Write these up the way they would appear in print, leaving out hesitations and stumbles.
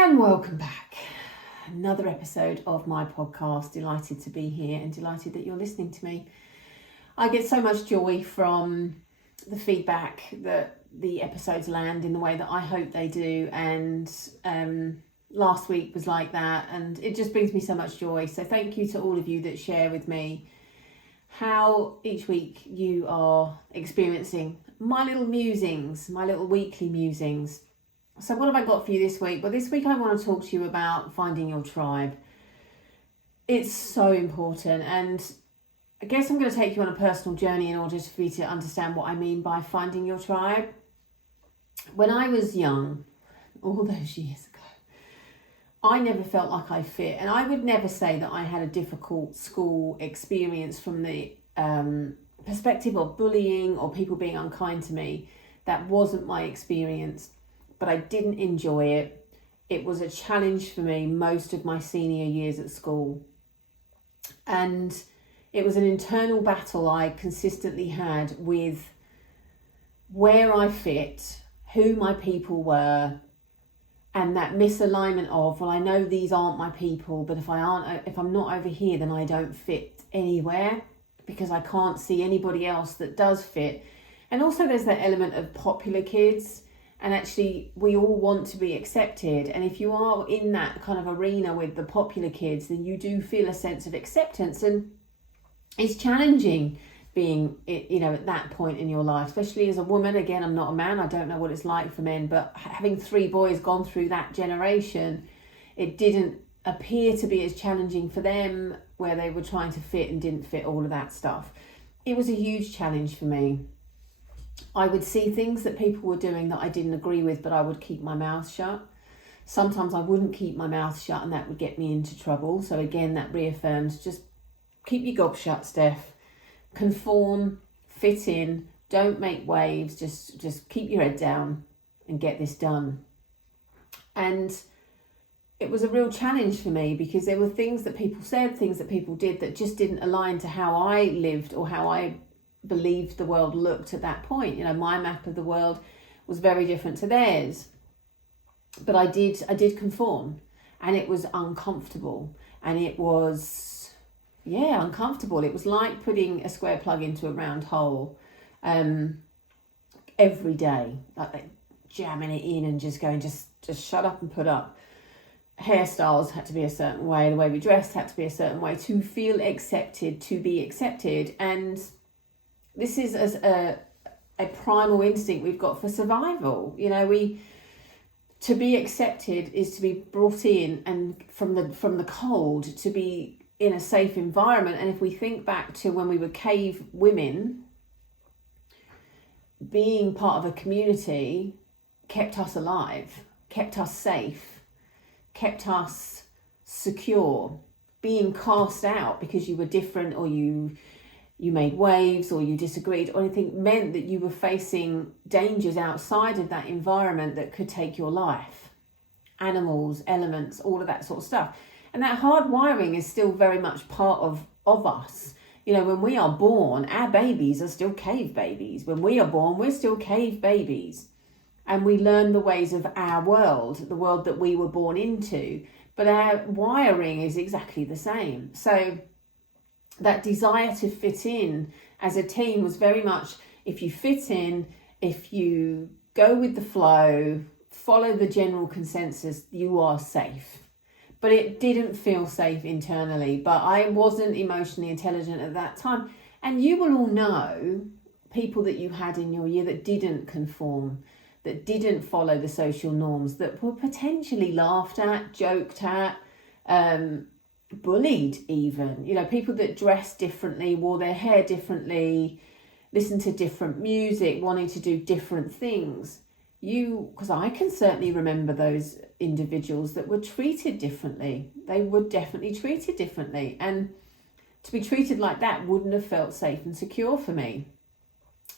And welcome back. Another episode of my podcast. Delighted to be here and delighted that you're listening to me. I get so much joy from the feedback that the episodes land in the way that I hope they do. And last week was like that, and it just brings me so much joy. So thank you to all of you that share with me how each week you are experiencing my little musings, my little weekly musings. So what have I got for you this week? Well, this week I want to talk to you about finding your tribe. It's so important, and I guess I'm going to take you on a personal journey in order for you to understand what I mean by finding your tribe. When I was young, all those years ago, I never felt like I fit, and I would never say that I had a difficult school experience from the perspective of bullying or people being unkind to me. That wasn't my experience. But I didn't enjoy it. It was a challenge for me most of my senior years at school. And it was an internal battle I consistently had with where I fit, who my people were, and that misalignment of, well, I know these aren't my people, but if I'm not over here, then I don't fit anywhere because I can't see anybody else that does fit. And also there's that element of popular kids. And actually, we all want to be accepted. And if you are in that kind of arena with the popular kids, then you do feel a sense of acceptance. And it's challenging being, at that point in your life, especially as a woman. Again, I'm not a man. I don't know what it's like for men. But having 3 boys gone through that generation, it didn't appear to be as challenging for them, where they were trying to fit and didn't fit, all of that stuff. It was a huge challenge for me. I would see things that people were doing that I didn't agree with, but I would keep my mouth shut. Sometimes I wouldn't keep my mouth shut, and that would get me into trouble. So again, that reaffirms, just keep your gob shut, Steph. Conform, fit in, don't make waves, just keep your head down and get this done. And it was a real challenge for me because there were things that people said, things that people did that just didn't align to how I lived or how I believed the world looked at that point. My map of the world was very different to theirs, but I did conform, and it was uncomfortable, and it was uncomfortable. It was like putting a square plug into a round hole every day, like jamming it in and just going, just shut up and put up. Hairstyles had to be a certain way, the way we dressed had to be a certain way to feel accepted, to be accepted. And this is as a primal instinct we've got for survival. To be accepted is to be brought in and from the cold, to be in a safe environment. And if we think back to when we were cave women, being part of a community kept us alive, kept us safe, kept us secure. Being cast out because you were different, or you made waves, or you disagreed, or anything, meant that you were facing dangers outside of that environment that could take your life. Animals, elements, all of that sort of stuff. And that hard wiring is still very much part of us. When we are born, our babies are still cave babies. When we are born, we're still cave babies. And we learn the ways of our world, the world that we were born into. But our wiring is exactly the same. So that desire to fit in as a team was very much, if you fit in, if you go with the flow, follow the general consensus, you are safe. But it didn't feel safe internally. But I wasn't emotionally intelligent at that time. And you will all know people that you had in your year that didn't conform, that didn't follow the social norms, that were potentially laughed at, joked at, bullied even. People that dressed differently, wore their hair differently, listened to different music, wanting to do different things. Because I can certainly remember those individuals that were treated differently. They were definitely treated differently, and to be treated like that wouldn't have felt safe and secure for me.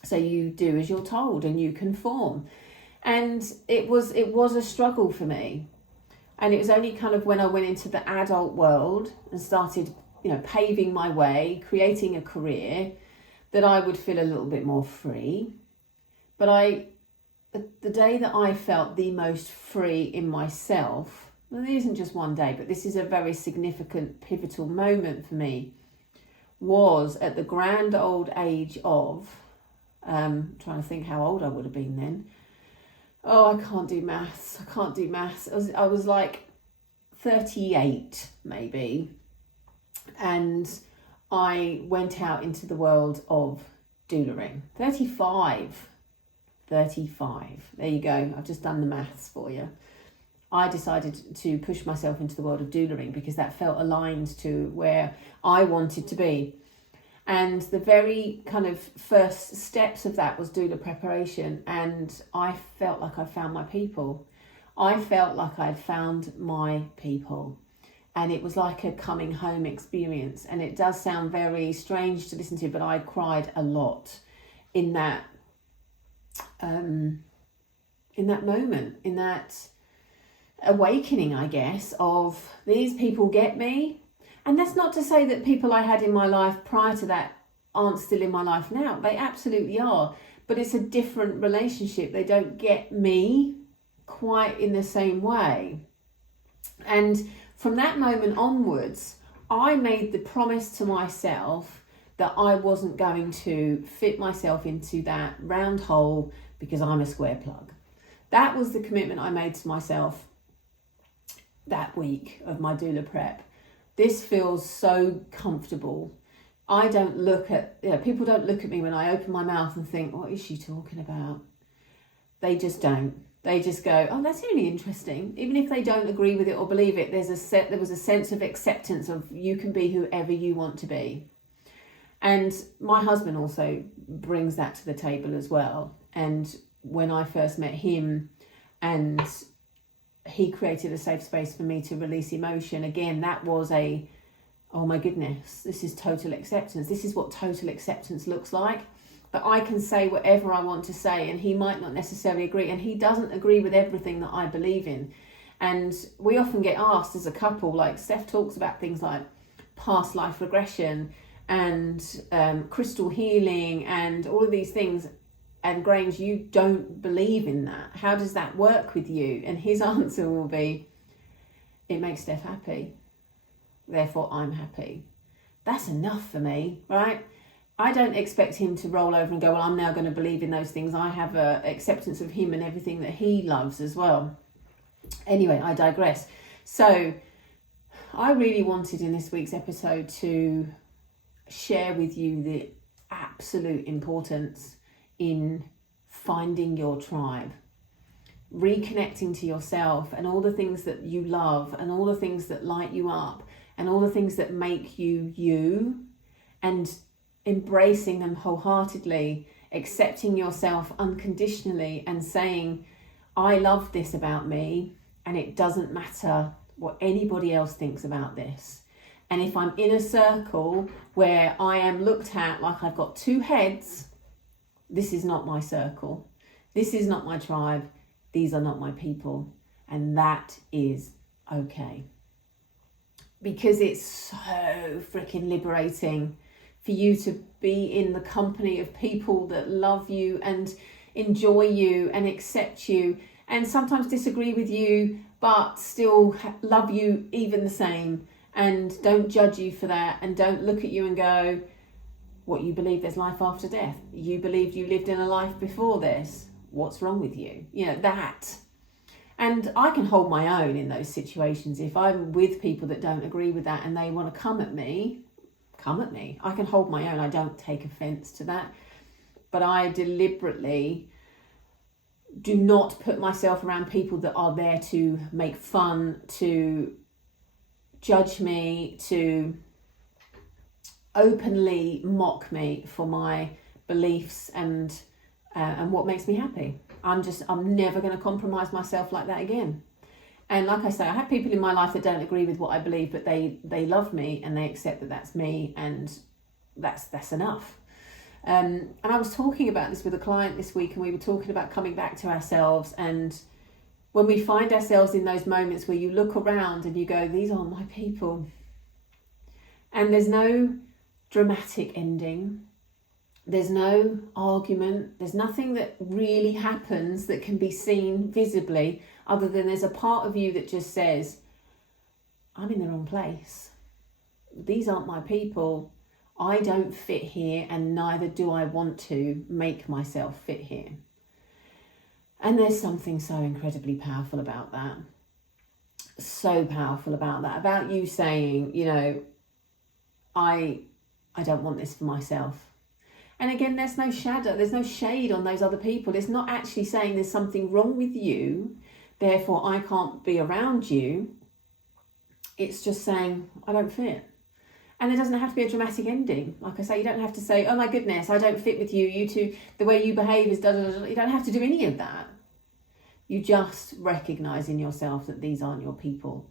So you do as you're told and you conform. And it was a struggle for me. And it was only kind of when I went into the adult world and started, paving my way, creating a career, that I would feel a little bit more free. But the day that I felt the most free in myself well, it isn't just one day, but this is a very significant, pivotal moment for me, was at the grand old age of, trying to think how old I would have been then. Oh, I can't do maths. I was like 38 maybe. And I went out into the world of doulaing. 35. There you go. I've just done the maths for you. I decided to push myself into the world of doulaing because that felt aligned to where I wanted to be. And the very kind of first steps of that was doula preparation. And I felt like I found my people. I felt like I'd found my people. And it was like a coming home experience. And it does sound very strange to listen to, but I cried a lot in that moment, in that awakening, I guess, of these people get me. And that's not to say that people I had in my life prior to that aren't still in my life now. They absolutely are. But it's a different relationship. They don't get me quite in the same way. And from that moment onwards, I made the promise to myself that I wasn't going to fit myself into that round hole because I'm a square plug. That was the commitment I made to myself that week of my doula prep. This feels so comfortable. I don't look at, people don't look at me when I open my mouth and think, what is she talking about? They just don't. They just go, oh, that's really interesting. Even if they don't agree with it or believe it, there was a sense of acceptance of you can be whoever you want to be. And my husband also brings that to the table as well. And when I first met him and he created a safe space for me to release emotion, again, that was oh my goodness, this is total acceptance. This is what total acceptance looks like. That I can say whatever I want to say and he might not necessarily agree, and he doesn't agree with everything that I believe in. And we often get asked as a couple, like Steph talks about things like past life regression and crystal healing and all of these things. And Grange, you don't believe in that. How does that work with you? And his answer will be, it makes Steph happy. Therefore, I'm happy. That's enough for me, right? I don't expect him to roll over and go, well, I'm now going to believe in those things. I have a acceptance of him and everything that he loves as well. Anyway, I digress. So I really wanted in this week's episode to share with you the absolute importance in finding your tribe, reconnecting to yourself and all the things that you love and all the things that light you up and all the things that make you you, and embracing them wholeheartedly, accepting yourself unconditionally and saying, I love this about me and it doesn't matter what anybody else thinks about this. And if I'm in a circle where I am looked at like I've got two heads, this is not my circle. This is not my tribe. These are not my people. And that is okay. Because it's so freaking liberating for you to be in the company of people that love you and enjoy you and accept you and sometimes disagree with you, but still love you even the same and don't judge you for that and don't look at you and go, what, you believe there's life after death? You believed you lived in a life before this? What's wrong with you? You know, that. And I can hold my own in those situations. If I'm with people that don't agree with that and they want to come at me. I can hold my own. I don't take offense to that. But I deliberately do not put myself around people that are there to make fun, to judge me, to openly mock me for my beliefs and what makes me happy. I'm never going to compromise myself like that again. And like I say, I have people in my life that don't agree with what I believe, but they love me and they accept that that's me, and that's enough. And I was talking about this with a client this week, and we were talking about coming back to ourselves. And when we find ourselves in those moments where you look around and you go, these aren't my people, and there's no dramatic ending, there's no argument, there's nothing that really happens that can be seen visibly other than there's a part of you that just says, I'm in the wrong place. These aren't my people. I don't fit here, and neither do I want to make myself fit here. And there's something so incredibly powerful about that. So powerful about that. About you saying, you know, I don't want this for myself. And again, there's no shade on those other people. It's not actually saying there's something wrong with you, therefore I can't be around you. It's just saying, I don't fit. And there doesn't have to be a dramatic ending. Like I say, you don't have to say, oh my goodness, I don't fit with you. You two, the way you behave is da da da. You don't have to do any of that. You just recognise in yourself that these aren't your people.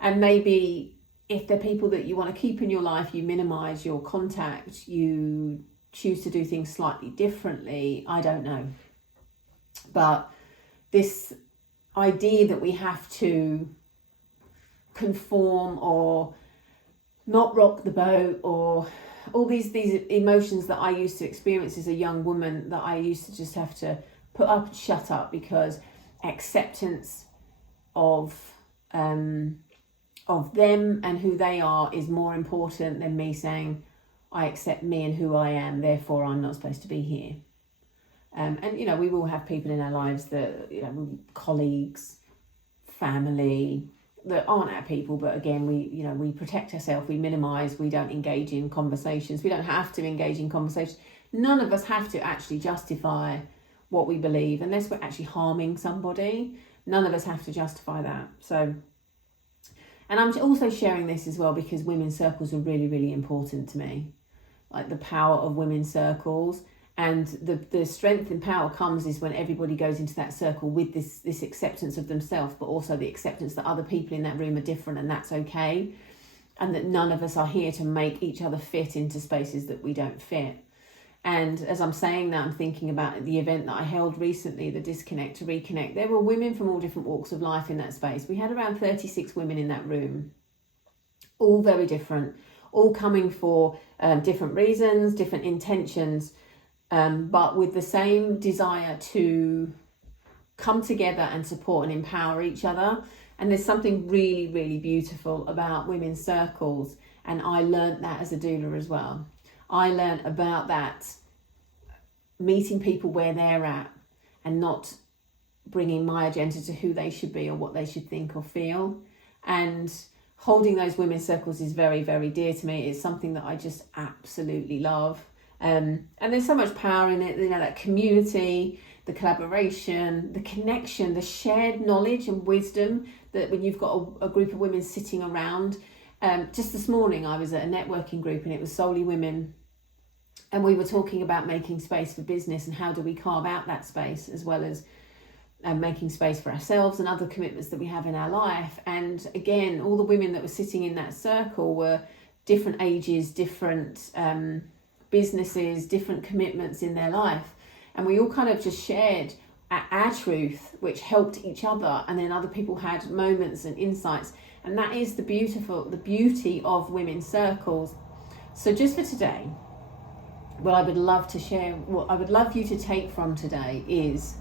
And maybe if they're people that you want to keep in your life, you minimise your contact, you choose to do things slightly differently. I don't know. But this idea that we have to conform or not rock the boat, or all these emotions that I used to experience as a young woman, that I used to just have to put up and shut up, because acceptance of them and who they are is more important than me saying, I accept me and who I am, therefore I'm not supposed to be here. And you know, we will have people in our lives that, you know, colleagues, family, that aren't our people, but again, we protect ourselves, we minimise, we don't engage in conversations. We don't have to engage in conversations. None of us have to actually justify what we believe unless we're actually harming somebody. None of us have to justify that. So, and I'm also sharing this as well because women's circles are really, really important to me. Like the power of women's circles, and the strength and power comes is when everybody goes into that circle with this acceptance of themselves, but also the acceptance that other people in that room are different, and that's okay, and that none of us are here to make each other fit into spaces that we don't fit. And as I'm saying that, I'm thinking about the event that I held recently, the Disconnect to Reconnect. There were women from all different walks of life in that space. We had around 36 women in that room, all very different, all coming for different reasons, different intentions, but with the same desire to come together and support and empower each other. And there's something really, really beautiful about women's circles. And I learned that as a doula as well. I learned about that, meeting people where they're at and not bringing my agenda to who they should be or what they should think or feel. And holding those women's circles is very, very dear to me. It's something that I just absolutely love. And there's so much power in it, you know, that community, the collaboration, the connection, the shared knowledge and wisdom that when you've got a group of women sitting around. Just this morning I was at a networking group and it was solely women, and we were talking about making space for business and how do we carve out that space, as well as making space for ourselves and other commitments that we have in our life. And again, all the women that were sitting in that circle were different ages, different businesses, different commitments in their life, and we all kind of just shared our truth, which helped each other, and then other people had moments and insights. And that is the beauty of women's circles. So just for today, what I would love to share, what I would love you to take from today is,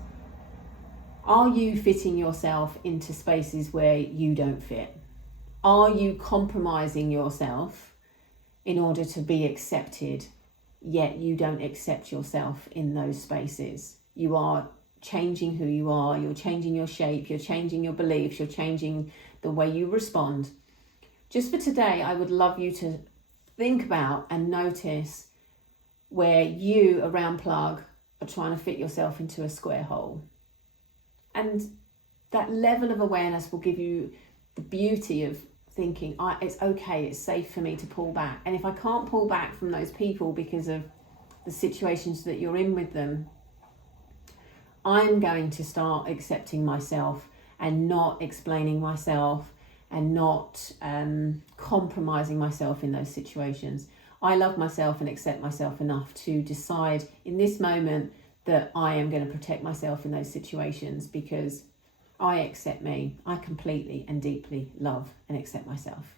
are you fitting yourself into spaces where you don't fit? Are you compromising yourself in order to be accepted, yet you don't accept yourself in those spaces? You are changing who you are, you're changing your shape, you're changing your beliefs, you're changing the way you respond. Just for today, I would love you to think about and notice where you, a round plug, are trying to fit yourself into a square hole. And that level of awareness will give you the beauty of thinking, it's okay, it's safe for me to pull back. And if I can't pull back from those people because of the situations that you're in with them, I'm going to start accepting myself and not explaining myself and not compromising myself in those situations. I love myself and accept myself enough to decide in this moment that I am going to protect myself in those situations, because I accept me. I completely and deeply love and accept myself.